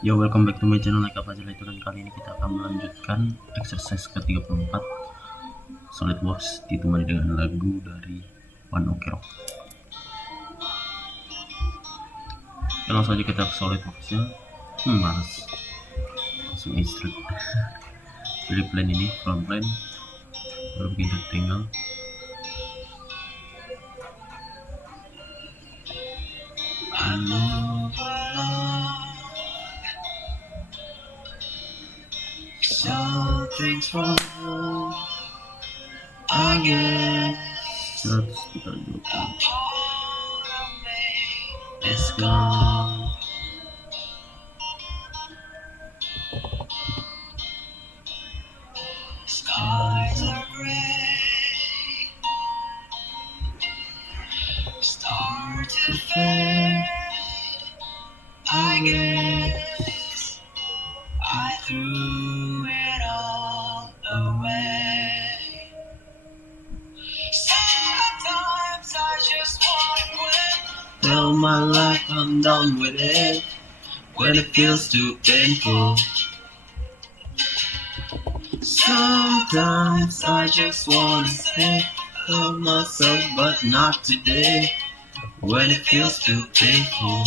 Yo, welcome back to my channel Like apa aja itu, dan kali ini kita akan melanjutkan exercise ke-34 SOLIDWORKS ditemani dengan lagu dari One Ok Rock. Oke, langsung aja kita ke SOLIDWORKS-nya. Males langsung instruct. Pilih plan ini, front plan, baru bikin rectangle. Something's wrong, I guess. 130. It's gone. Skies are gray, start to fade. I guess I threw it all away. Sometimes I just wanna quit. Tell my life I'm done with it. When it feels too painful. Sometimes I just wanna say, love myself, but not today. When it feels too painful.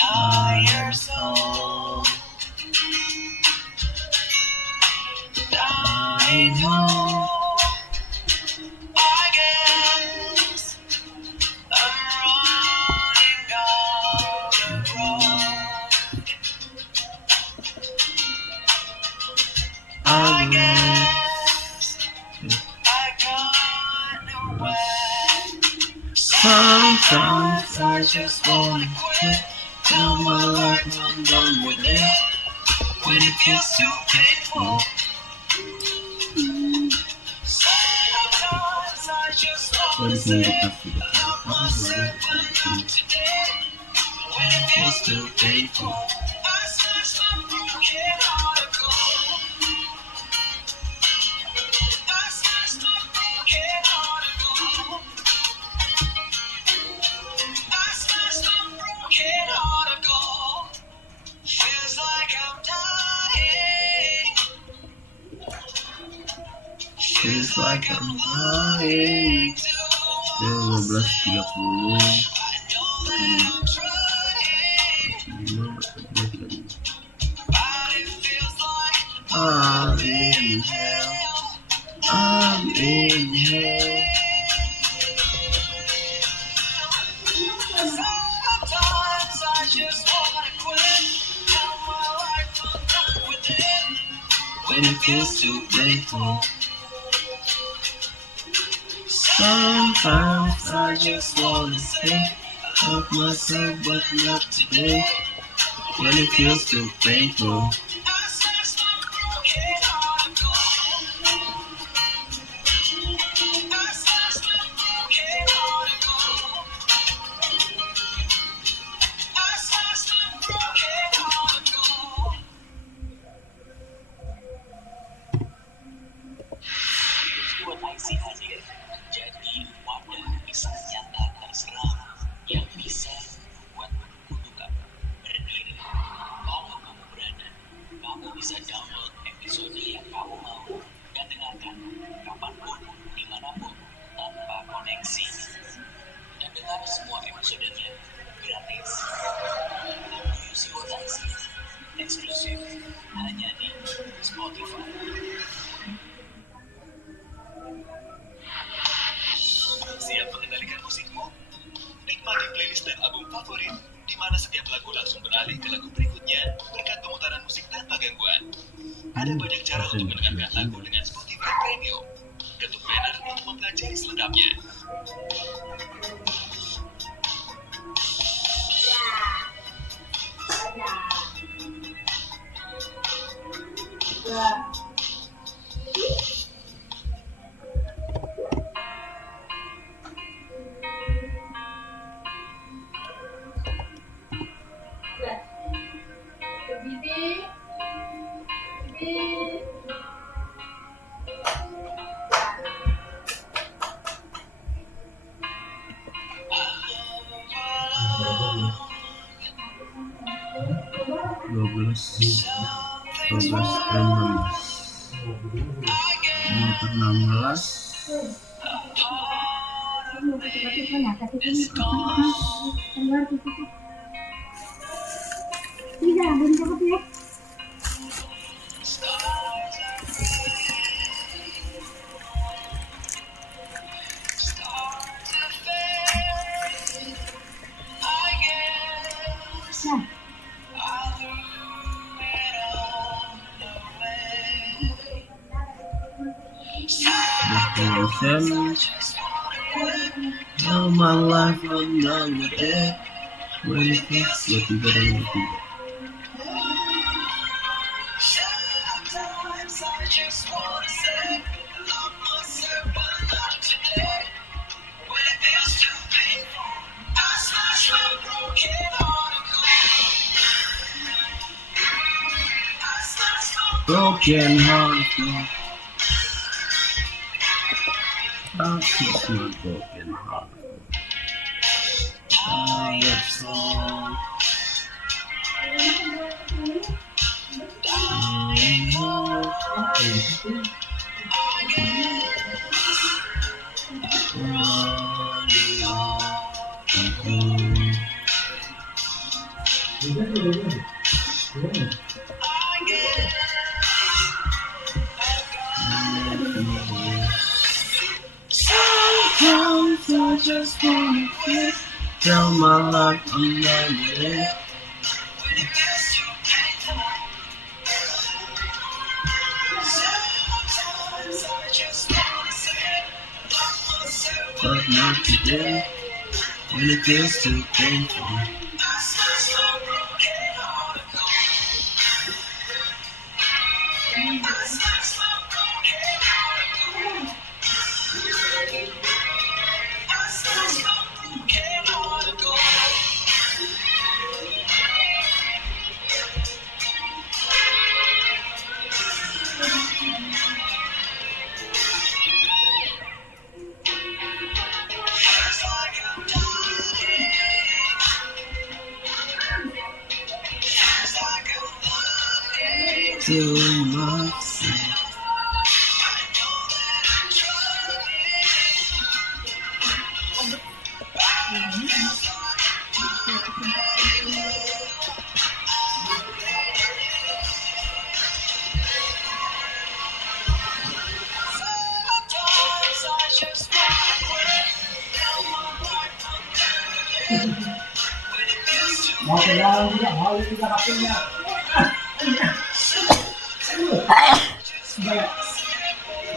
Tired soul, dying hope. I guess I'm running down the road. I guess I got nowhere. Sometimes I just wanna quit. Tell my life I'm done with it. When it feels too painful. Sometimes I just wanna say, love myself, but not today. When it feels too painful. I smash my broken heart of gold. I smash my broken heart of gold. I smash my broken heart of gold. Feels like I'm dying. Feels like I'm lying. 12:30. I'm in hell. I'm in hell. Sometimes I just wanna quit. Tell my life I'm done with it. When it feels too painful. Sometimes I just wanna say, love myself, but not today. When it feels too painful. Jadi wadah kisah nyata terserah yang bisa membuatmu kutukan berdiri. Kalau kamu berada, kamu bisa download episode yang kamu mau dan dengarkan kapanpun, dimanapun, tanpa koneksi. Dan dengar semua episodenya gratis. You see what I see? Eksklusif hanya di Spotify. Siap mengendalikan musikmu? Nikmati playlist dan album favorit, di mana setiap lagu langsung beralih ke lagu berikutnya berkat pemutaran musik tanpa gangguan. Ada banyak cara untuk mendengarkan lagu dengan Spotify Premium. Ketuk banner untuk mempelajari selengkapnya. All my life I'm done with it. When it comes to the Sometimes I just wanna say, love myself, but not today. When it feels too painful, I smash my broken heart and go. I smash my broken heart. I'll fix my broken heart. That's all. Sometimes I just wanna quit. Tell my life I'm done with it. when it feels too painful. Sometimes I just wanna say, love myself, But not today. When it feels too painful. I smash my broken heart and go. I smash my broken heart and go. I smash my broken heart and go. Feels like I'm dying. Feels like I'm lying. Too much. I know that I'm trying. Feels sometimes I just wanna quit. Tell my life I'm done with it. When it feels too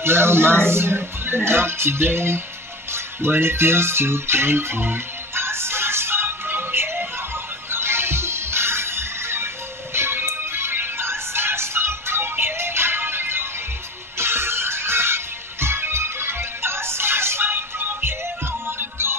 Tell myself not today. When it feels too painful. I smash my broken heart and go. I smash my broken heart and go. I smash my broken heart and go.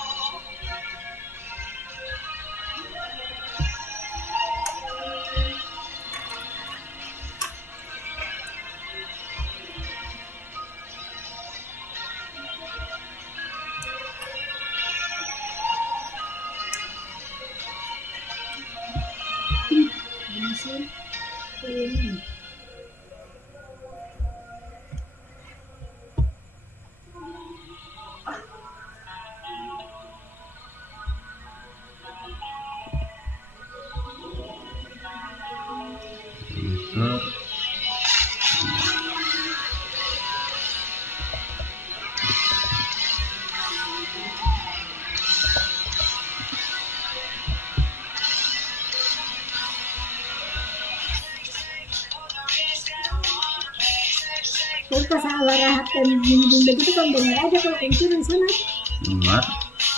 Jadi pas awal-awal bimbing begitu kan dengar aja kalau kencur di sana. Dengar.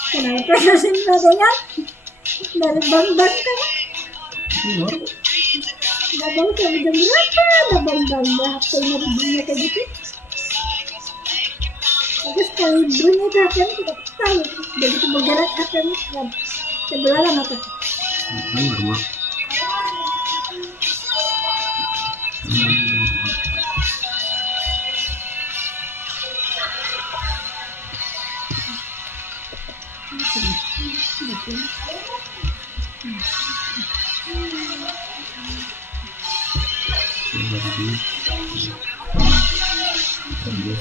Kenapa dosen adanya dari bang-bang kan? Dengar. Bang sampai jam berapa? Bang HP-nya bunyinya kayak gitu. Terus kalau bunyi itu HP-nya tidak tahu. Begitu bergerak HP-nya sebelah apa? Dengar mah. Jadi